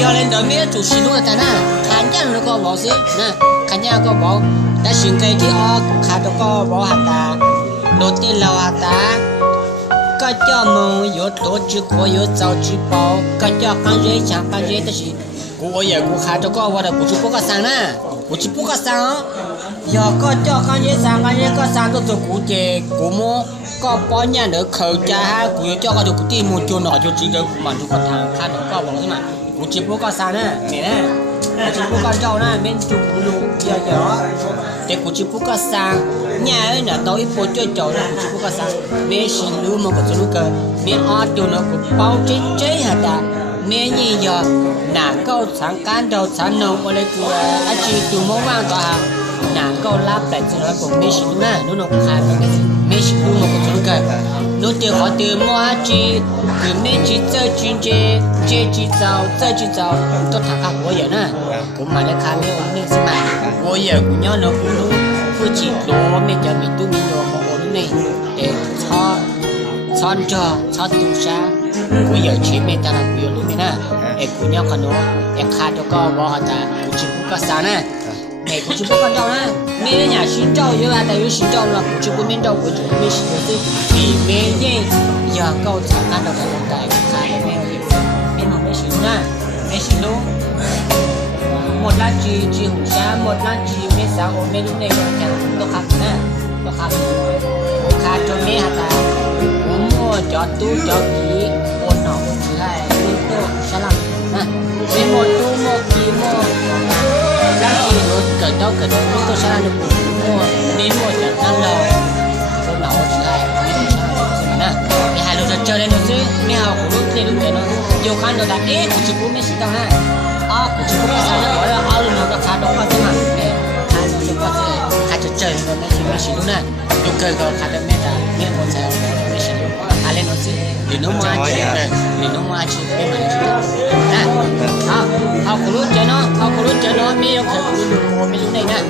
要人都没有做西路的在那，看见那个老师，那看见那个包，但现在ที่ออกขาดก็บ่หัดตารถที่เราหัดตาก็叫梦有多只国有早只包，ก็叫刚热想刚热的是，我也不ขาดก็我的不去不个上呢，不去不个上，要ก็叫刚热上刚热个上都做古节古么。ก็ป้อนเนี่ยเดี๋ยวเขาจะให้กูจะเจ้าก็จะกูตีมูจูนหน่อยจะจีเดี๋ยวกูมันทุกคนทางข้าเดี๋ยวก็บอกใช่ไหมกูจีพวกก็ซาเนี่ยเนี่ยกูจีพวกก็เจ้าเนี่ยเม้นจูกูรู้เยอะๆแต่กูจีพวกก็ซาเนี่ยเนี่ยตัวอีโปช่วยเจ้าเนี่ยกูจีพวกก็ซาเม้ชิลูมันก็จะรู้กันเม้ออดตัวเนี่ยกูเป้าเจ๊ๆฮะแต่เม้ยี่ยอหนาก็สังการเดาสันนงอะไรกูอาจีตัวมั่วว่างตัวฮะหนาก็รับแต่จริงแล้วกูเม้ชิลูน่ะนู่นกูขายไปกัน没是路么个种个，侬对好的么哈子，个没去走军节，这去走，这去走，都他看我也呢，我买的卡没有那什么，我也不要那不路，不去多没叫没都没有么我路呢，操着操杜沙，我也去没得了，我有路没呢，不要看侬，看这个我好的，不去不个啥呢。每个就不管照呢，每人家寻找有啊，但有寻找了，不就不免找，不就不免寻找的，比每人要高才看到可能在看的没有，没弄没寻呢，没寻路，หมดละจีหูช้าหมดละจีไม่สาวไม่รู้ในเรื่องแต่ต้องขับนะต้องขับขาดจนไม่หัดตาผมมัวจอดตู้จอดกีบนหนองบนที่ให้ลูกโตฉลาดนะไม่หมดตู้หมดกีหมดแล้วที่รถเกิดต้องเกิดลูกโตฉลาดในปุ่มมัวไม่หมดจากนั้นเราบนหนองบนที่ให้ไม่ถูกใช่ไหมนะไม่ให้เราจะเจอเลยหนูซื้อไม่เอาของลูกเล่นลูกเล่นเนาะโยคันโดนแต่กูจะพูดไม่สิต้องนะกูจะพูดภาษาเนี่ยว่าเอาลูกเราขาดต้องมาใช่ไหมขาดต้องก็คือขาดจะเจอเราไม่สิรู้นะลูกเกิดก็ขาดไม่ได้ไม่หมดใจไม่สิรู้อะไรหนูซื้อหรือน้องมาจีหรือน้องมาจีไม่มาจีนะเอาคุณรู้เจอเนาะเอาคุณรู้เจอเนาะไม่ยกเกิดคุณรู้ไม่รู้ได้นะ